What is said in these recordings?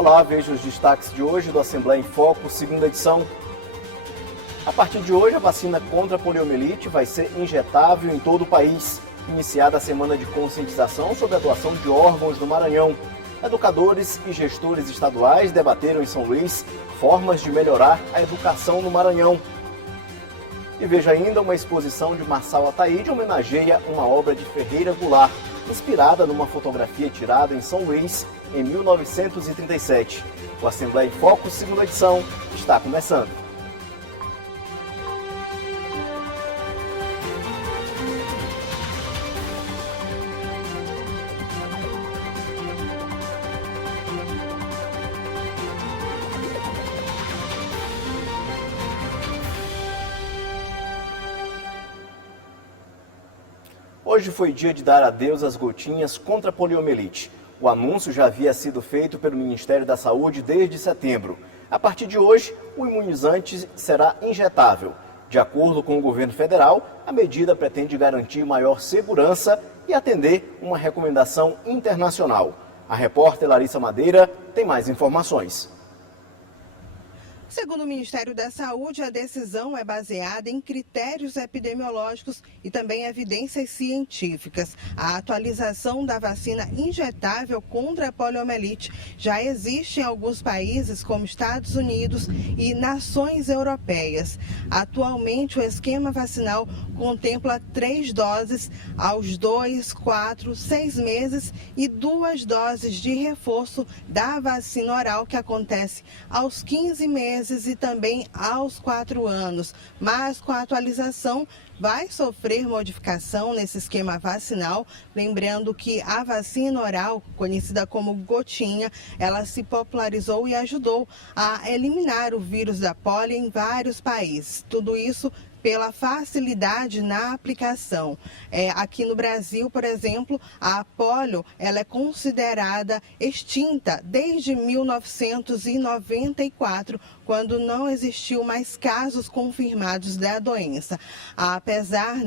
Olá, veja os destaques de hoje do Assembleia em Foco, segunda edição. A partir de hoje, a vacina contra a poliomielite vai ser injetável em todo o país. Iniciada a semana de conscientização sobre a doação de órgãos no Maranhão. Educadores e gestores estaduais debateram em São Luís formas de melhorar a educação no Maranhão. E veja ainda, uma exposição de Marçal Ataíde homenageia uma obra de Ferreira Goulart, inspirada numa fotografia tirada em São Luís em 1937. O Assembleia em Foco, segunda edição, está começando. Hoje foi dia de dar adeus às gotinhas contra a poliomielite. O anúncio já havia sido feito pelo Ministério da Saúde desde setembro. A partir de hoje, o imunizante será injetável. De acordo com o governo federal, a medida pretende garantir maior segurança e atender uma recomendação internacional. A repórter Larissa Madeira tem mais informações. Segundo o Ministério da Saúde, a decisão é baseada em critérios epidemiológicos e também evidências científicas. A atualização da vacina injetável contra a poliomielite já existe em alguns países, como Estados Unidos e nações europeias. Atualmente, o esquema vacinal contempla 3 doses aos 2, 4, 6 meses e 2 doses de reforço da vacina oral, que acontece aos 15 meses e também aos 4 anos. Mas com a atualização vai sofrer modificação nesse esquema vacinal, lembrando que a vacina oral, conhecida como gotinha, ela se popularizou e ajudou a eliminar o vírus da polio em vários países. Tudo isso pela facilidade na aplicação. Aqui no Brasil, por exemplo, a polio ela é considerada extinta desde 1994, quando não existiu mais casos confirmados da doença. Apesar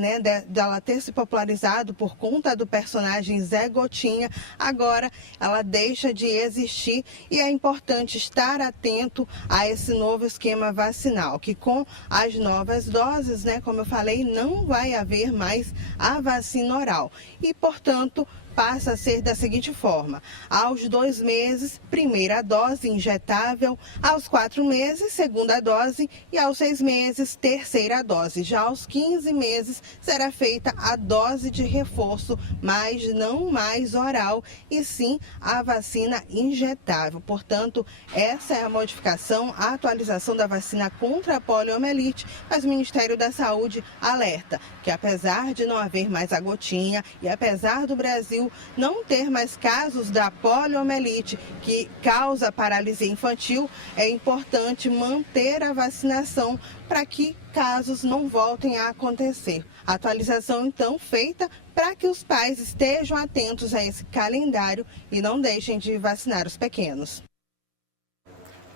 dela ter se popularizado por conta do personagem Zé Gotinha, agora ela deixa de existir e é importante estar atento a esse novo esquema vacinal, que com as novas doses, como eu falei, não vai haver mais a vacina oral e, portanto, passa a ser da seguinte forma: aos 2 meses, primeira dose injetável, aos 4 meses, segunda dose e aos 6 meses, terceira dose. Já aos 15 meses será feita a dose de reforço, mas não mais oral, e sim a vacina injetável. Portanto, essa é a modificação, a atualização da vacina contra a poliomielite, mas o Ministério da Saúde alerta que, apesar de não haver mais a gotinha e apesar do Brasil não ter mais casos da poliomielite, que causa paralisia infantil, é importante manter a vacinação para que casos não voltem a acontecer. A atualização, então, feita para que os pais estejam atentos a esse calendário e não deixem de vacinar os pequenos.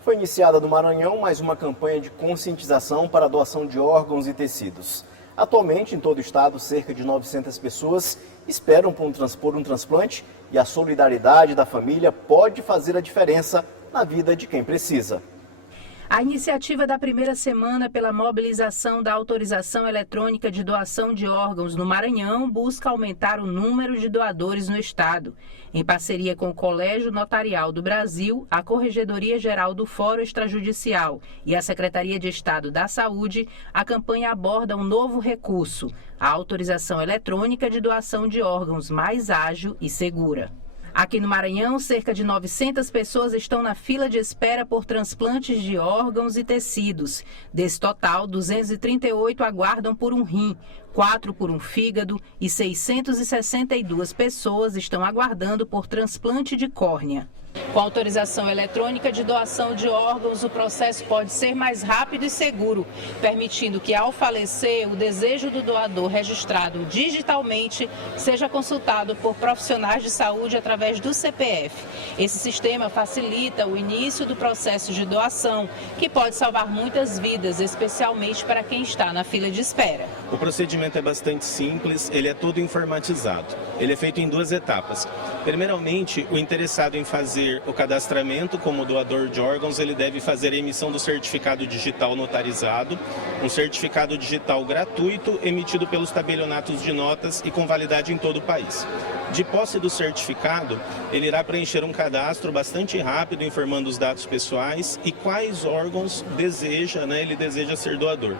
Foi iniciada no Maranhão mais uma campanha de conscientização para a doação de órgãos e tecidos. Atualmente, em todo o estado, cerca de 900 pessoas esperam por um transplante e a solidariedade da família pode fazer a diferença na vida de quem precisa. A iniciativa da primeira semana pela mobilização da autorização eletrônica de doação de órgãos no Maranhão busca aumentar o número de doadores no estado. Em parceria com o Colégio Notarial do Brasil, a Corregedoria Geral do Fórum Extrajudicial e a Secretaria de Estado da Saúde, a campanha aborda um novo recurso, a autorização eletrônica de doação de órgãos mais ágil e segura. Aqui no Maranhão, cerca de 900 pessoas estão na fila de espera por transplantes de órgãos e tecidos. Desse total, 238 aguardam por um rim, 4 por um fígado e 662 pessoas estão aguardando por transplante de córnea. Com autorização eletrônica de doação de órgãos, o processo pode ser mais rápido e seguro, permitindo que, ao falecer, o desejo do doador registrado digitalmente seja consultado por profissionais de saúde através do CPF. Esse sistema facilita o início do processo de doação, que pode salvar muitas vidas, especialmente para quem está na fila de espera. O procedimento é bastante simples, ele é todo informatizado. Ele é feito em 2 etapas. Primeiramente, o interessado em fazer o cadastramento como doador de órgãos, ele deve fazer a emissão do certificado digital notarizado, um certificado digital gratuito emitido pelos tabelionatos de notas e com validade em todo o país. De posse do certificado, ele irá preencher um cadastro bastante rápido, informando os dados pessoais e quais órgãos ele deseja ser doador.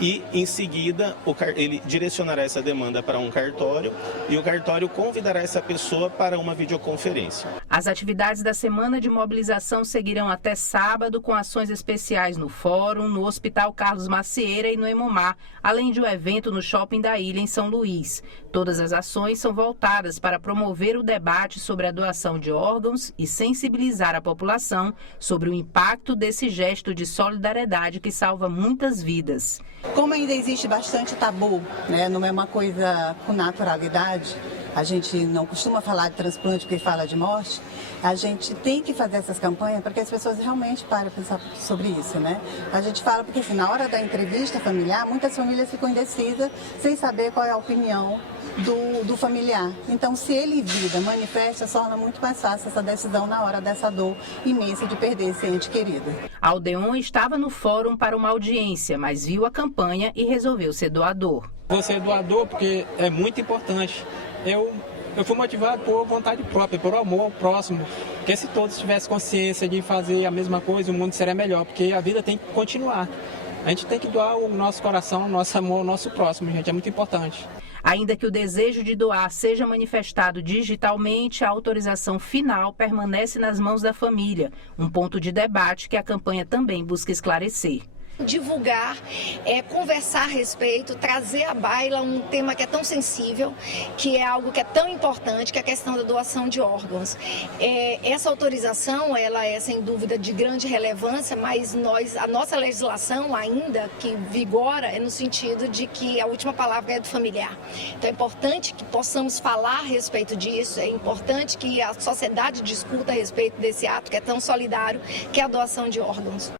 E, em seguida, ele direcionará essa demanda para um cartório e o cartório convidará essa pessoa para uma videoconferência. As atividades da semana de mobilização seguirão até sábado, com ações especiais no Fórum, no Hospital Carlos Macieira e no Hemomar, além de um evento no Shopping da Ilha, em São Luís. Todas as ações são voltadas para promover o debate sobre a doação de órgãos e sensibilizar a população sobre o impacto desse gesto de solidariedade que salva muitas vidas. Como ainda existe bastante tabu, né? Não é uma coisa com naturalidade, a gente não costuma falar de transplante porque fala de morte, a gente tem que fazer essas campanhas para que as pessoas realmente parem a pensar sobre isso, né? A gente fala porque assim, na hora da entrevista familiar, muitas famílias ficam indecisas sem saber qual é a opinião do familiar. Então, se ele vida, manifesta, torna muito mais fácil essa decisão na hora dessa dor imensa de perder esse ente querido. Aldeon estava no fórum para uma audiência, mas viu a campanha e resolveu ser doador. Vou ser doador porque é muito importante. Eu fui motivado por vontade própria, por amor ao próximo. Porque se todos tivessem consciência de fazer a mesma coisa, o mundo seria melhor, porque a vida tem que continuar. A gente tem que doar o nosso coração, o nosso amor ao nosso próximo, gente, é muito importante. Ainda que o desejo de doar seja manifestado digitalmente, a autorização final permanece nas mãos da família, um ponto de debate que a campanha também busca esclarecer. Divulgar, conversar a respeito, trazer à baila um tema que é tão sensível, que é algo que é tão importante, que é a questão da doação de órgãos. Essa autorização, ela é sem dúvida de grande relevância, mas a nossa legislação ainda que vigora é no sentido de que a última palavra é do familiar. Então é importante que possamos falar a respeito disso, é importante que a sociedade discuta a respeito desse ato que é tão solidário, que é a doação de órgãos.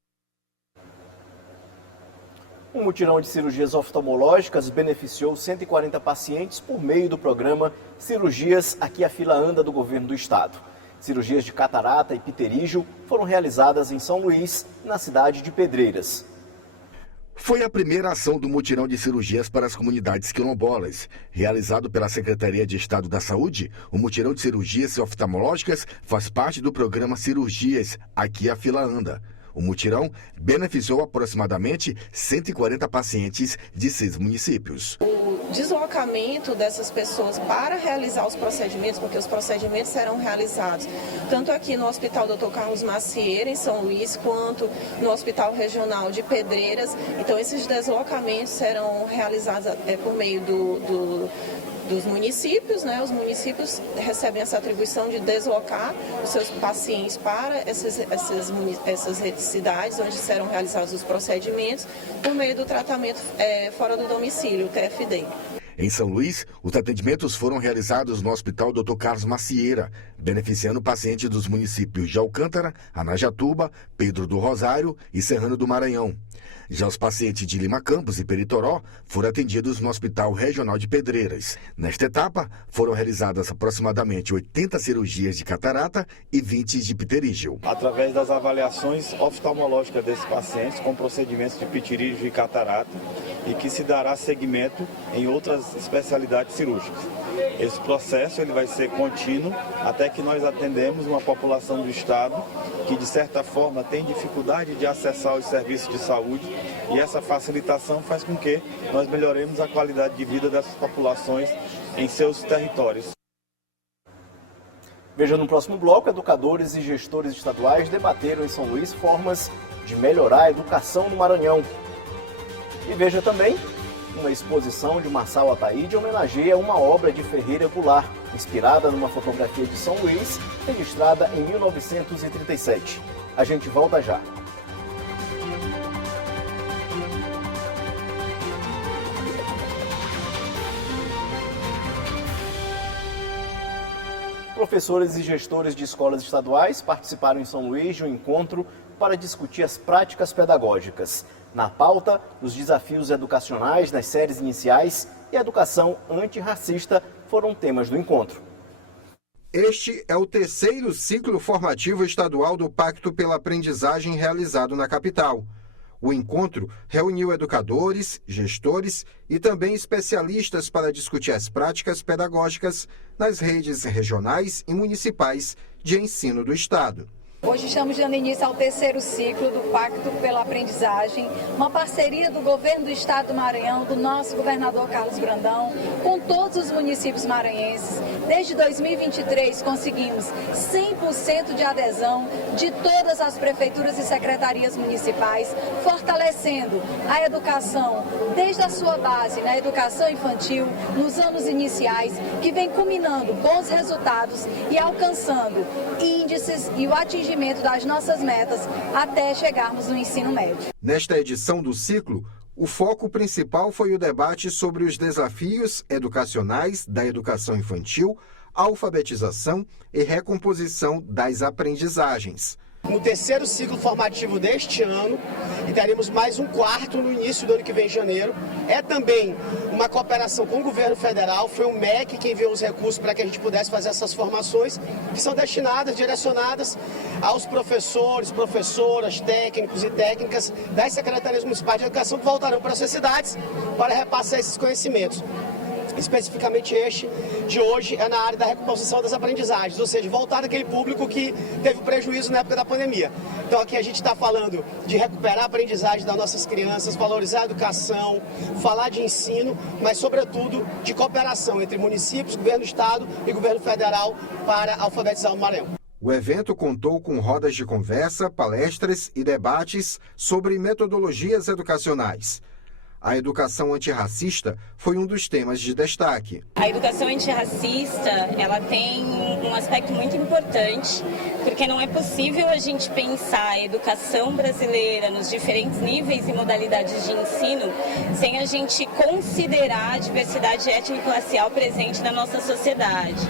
Um mutirão de cirurgias oftalmológicas beneficiou 140 pacientes por meio do programa Cirurgias Aqui a Fila Anda do Governo do Estado. Cirurgias de catarata e pterígio foram realizadas em São Luís, na cidade de Pedreiras. Foi a primeira ação do mutirão de cirurgias para as comunidades quilombolas. Realizado pela Secretaria de Estado da Saúde, o mutirão de cirurgias oftalmológicas faz parte do programa Cirurgias Aqui a Fila Anda. O mutirão beneficiou aproximadamente 140 pacientes de 6 municípios. O deslocamento dessas pessoas para realizar os procedimentos, porque os procedimentos serão realizados tanto aqui no Hospital Dr. Carlos Macieira, em São Luís, quanto no Hospital Regional de Pedreiras. Então, esses deslocamentos serão realizados por meio dos municípios, né? Os municípios recebem essa atribuição de deslocar os seus pacientes para essas cidades onde serão realizados os procedimentos por meio do tratamento fora do domicílio, o TFD. Em São Luís, os atendimentos foram realizados no Hospital Dr. Carlos Macieira, beneficiando pacientes dos municípios de Alcântara, Anajatuba, Pedro do Rosário e Serrano do Maranhão. Já os pacientes de Lima Campos e Peritoró foram atendidos no Hospital Regional de Pedreiras. Nesta etapa, foram realizadas aproximadamente 80 cirurgias de catarata e 20 de pterígio. Através das avaliações oftalmológicas desses pacientes com procedimentos de pterígio e catarata, e que se dará seguimento em outras especialidades cirúrgicas. Esse processo ele vai ser contínuo até que nós atendemos uma população do estado que, de certa forma, tem dificuldade de acessar os serviços de saúde, e essa facilitação faz com que nós melhoremos a qualidade de vida dessas populações em seus territórios. Veja no próximo bloco, educadores e gestores estaduais debateram em São Luís formas de melhorar a educação no Maranhão. E veja também, uma exposição de Marçal Ataíde homenageia uma obra de Ferreira Goulart, inspirada numa fotografia de São Luís, registrada em 1937. A gente volta já. Professores e gestores de escolas estaduais participaram em São Luís de um encontro para discutir as práticas pedagógicas. Na pauta, os desafios educacionais nas séries iniciais e a educação antirracista foram temas do encontro. Este é o terceiro ciclo formativo estadual do Pacto pela Aprendizagem realizado na capital. O encontro reuniu educadores, gestores e também especialistas para discutir as práticas pedagógicas nas redes regionais e municipais de ensino do Estado. Hoje estamos dando início ao terceiro ciclo do Pacto pela Aprendizagem, uma parceria do Governo do Estado do Maranhão, do nosso governador Carlos Brandão, com todos os municípios maranhenses. Desde 2023 conseguimos 100% de adesão de todas as prefeituras e secretarias municipais, fortalecendo a educação desde a sua base, na educação infantil, nos anos iniciais, que vem culminando bons resultados e alcançando índices e o atingimento das nossas metas até chegarmos no ensino médio. Nesta edição do ciclo, o foco principal foi o debate sobre os desafios educacionais da educação infantil, alfabetização e recomposição das aprendizagens. No terceiro ciclo formativo deste ano, e teremos mais um quarto no início do ano que vem, em janeiro. É também uma cooperação com o governo federal, foi o MEC quem enviou os recursos para que a gente pudesse fazer essas formações, que são destinadas, direcionadas aos professores, professoras, técnicos e técnicas das secretarias municipais de educação que voltarão para as suas cidades para repassar esses conhecimentos. Especificamente este de hoje é na área da recomposição das aprendizagens, ou seja, voltar àquele público que teve prejuízo na época da pandemia. Então aqui a gente está falando de recuperar a aprendizagem das nossas crianças, valorizar a educação, falar de ensino, mas sobretudo de cooperação entre municípios, governo do estado e governo federal para alfabetizar o Maranhão. O evento contou com rodas de conversa, palestras e debates sobre metodologias educacionais. A educação antirracista foi um dos temas de destaque. A educação antirracista, ela tem um aspecto muito importante, porque não é possível a gente pensar a educação brasileira nos diferentes níveis e modalidades de ensino sem a gente considerar a diversidade étnico-racial presente na nossa sociedade.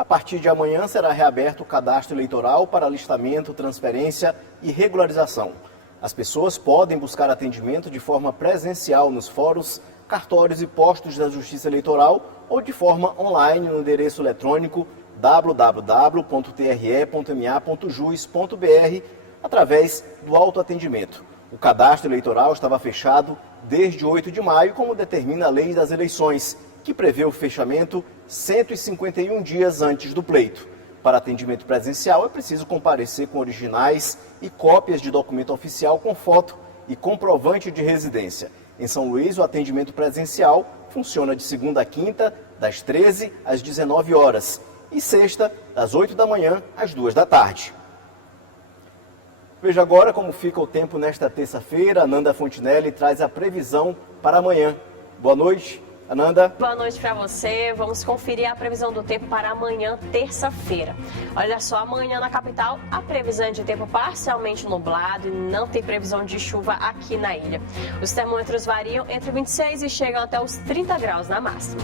A partir de amanhã será reaberto o cadastro eleitoral para alistamento, transferência e regularização. As pessoas podem buscar atendimento de forma presencial nos fóruns, cartórios e postos da Justiça Eleitoral ou de forma online no endereço eletrônico www.tre.ma.jus.br através do autoatendimento. O cadastro eleitoral estava fechado desde 8 de maio, como determina a Lei das Eleições, que prevê o fechamento 151 dias antes do pleito. Para atendimento presencial, é preciso comparecer com originais e cópias de documento oficial com foto e comprovante de residência. Em São Luís, o atendimento presencial funciona de segunda a quinta, das 13 às 19 horas, e sexta, das 8 da manhã às 2 da tarde. Veja agora como fica o tempo nesta terça-feira. Ananda Fontinelli traz a previsão para amanhã. Boa noite. Ananda. Boa noite para você. Vamos conferir a previsão do tempo para amanhã, terça-feira. Olha só, amanhã na capital, a previsão é de tempo parcialmente nublado e não tem previsão de chuva aqui na ilha. Os termômetros variam entre 26 e chegam até os 30 graus na máxima.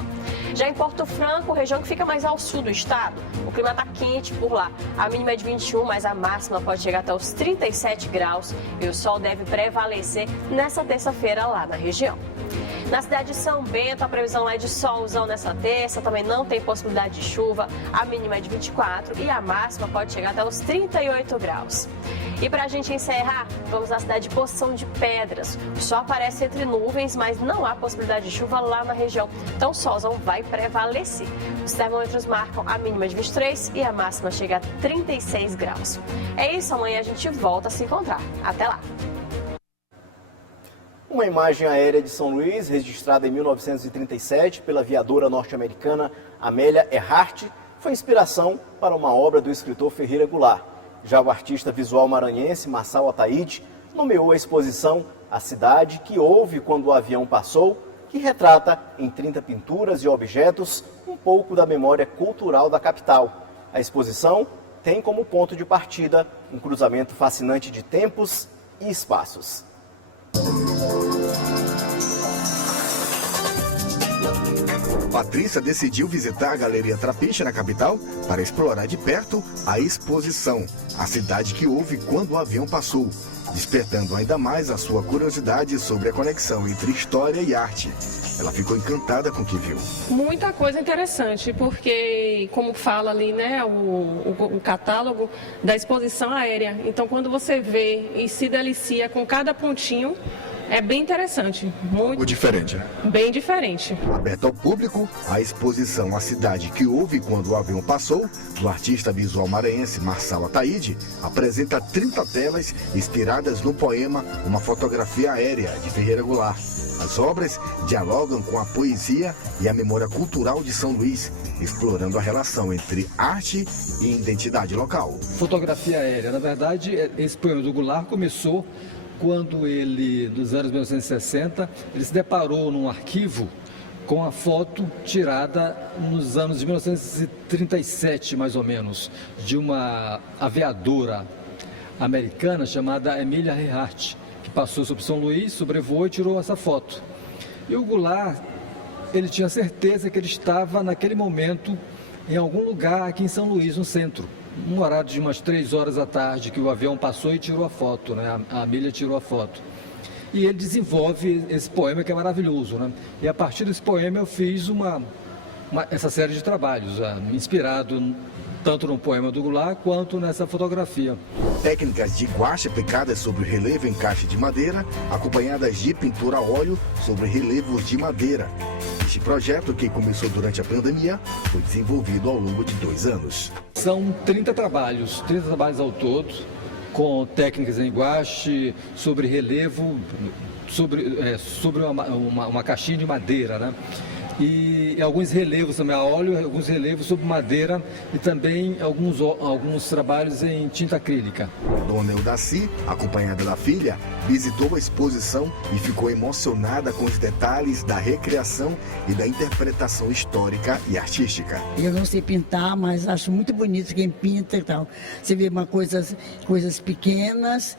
Já em Porto Franco, região que fica mais ao sul do estado, o clima está quente por lá. A mínima é de 21, mas a máxima pode chegar até os 37 graus e o sol deve prevalecer nessa terça-feira lá na região. Na cidade de São Bento, a previsão é de solzão nessa terça, também não tem possibilidade de chuva, a mínima é de 24 e a máxima pode chegar até os 38 graus. E para a gente encerrar, vamos à cidade de Poção de Pedras. O sol aparece entre nuvens, mas não há possibilidade de chuva lá na região, então o solzão vai prevalecer. Os termômetros marcam a mínima de 23 e a máxima chega a 36 graus. É isso, amanhã a gente volta a se encontrar. Até lá! Uma imagem aérea de São Luís, registrada em 1937 pela aviadora norte-americana Amélia Earhart, foi inspiração para uma obra do escritor Ferreira Goulart. Já o artista visual maranhense Marçal Ataíde nomeou a exposição A Cidade que Houve Quando o Avião Passou, que retrata em 30 pinturas e objetos um pouco da memória cultural da capital. A exposição tem como ponto de partida um cruzamento fascinante de tempos e espaços. Patrícia decidiu visitar a Galeria Trapiche na capital para explorar de perto a exposição A Cidade que Houve Quando o Avião Passou. despertando ainda mais a sua curiosidade sobre a conexão entre história e arte. Ela ficou encantada com o que viu. Muita coisa interessante, porque, como fala ali, né, o catálogo da exposição aérea. Então, quando você vê e se delicia com cada pontinho, é bem interessante. Muito diferente, né? Bem diferente. Aberta ao público, a exposição A Cidade que Houve Quando o Avião Passou, do artista visual maranhense Marçal Ataíde, apresenta 30 telas inspiradas no poema Uma Fotografia Aérea, de Ferreira Goulart. As obras dialogam com a poesia e a memória cultural de São Luís, explorando a relação entre arte e identidade local. Fotografia aérea, na verdade, esse poema do Goulart começou quando ele, nos anos 1960, ele se deparou num arquivo com a foto tirada nos anos de 1937, mais ou menos, de uma aviadora americana chamada Amelia Earhart, que passou sobre São Luís, sobrevoou e tirou essa foto. E o Goulart, ele tinha certeza que ele estava, naquele momento, em algum lugar aqui em São Luís, no centro. Um horário de umas 3 horas da tarde, que o avião passou e tirou a foto, né? A Amelia tirou a foto. E ele desenvolve esse poema que é maravilhoso, né? E a partir desse poema eu fiz essa série de trabalhos, inspirado tanto no poema do Goulart quanto nessa fotografia. Técnicas de guache aplicadas sobre relevo em caixa de madeira, acompanhadas de pintura a óleo sobre relevos de madeira. Este projeto, que começou durante a pandemia, foi desenvolvido ao longo de 2 anos. São 30 trabalhos ao todo, com técnicas em guache, sobre relevo, sobre uma caixinha de madeira, né? E alguns relevos também a óleo, alguns relevos sobre madeira e também alguns trabalhos em tinta acrílica. Dona Eudaci, acompanhada da filha, visitou a exposição e ficou emocionada com os detalhes da recriação e da interpretação histórica e artística. Eu não sei pintar, mas acho muito bonito quem pinta e tal. Você vê coisas pequenas,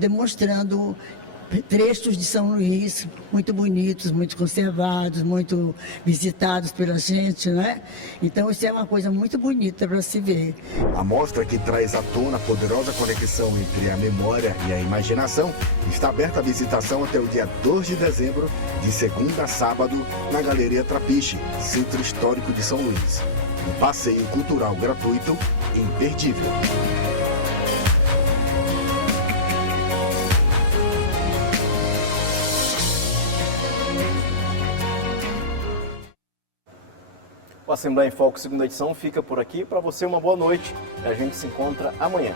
demonstrando trechos de São Luís muito bonitos, muito conservados, muito visitados pela gente, né? Então isso é uma coisa muito bonita para se ver. A mostra, que traz à tona a poderosa conexão entre a memória e a imaginação, está aberta à visitação até o dia 2 de dezembro, de segunda a sábado, na Galeria Trapiche, Centro Histórico de São Luís. Um passeio cultural gratuito e imperdível. O Assembleia em Foco, segunda edição, fica por aqui. Para você, uma boa noite. E a gente se encontra amanhã.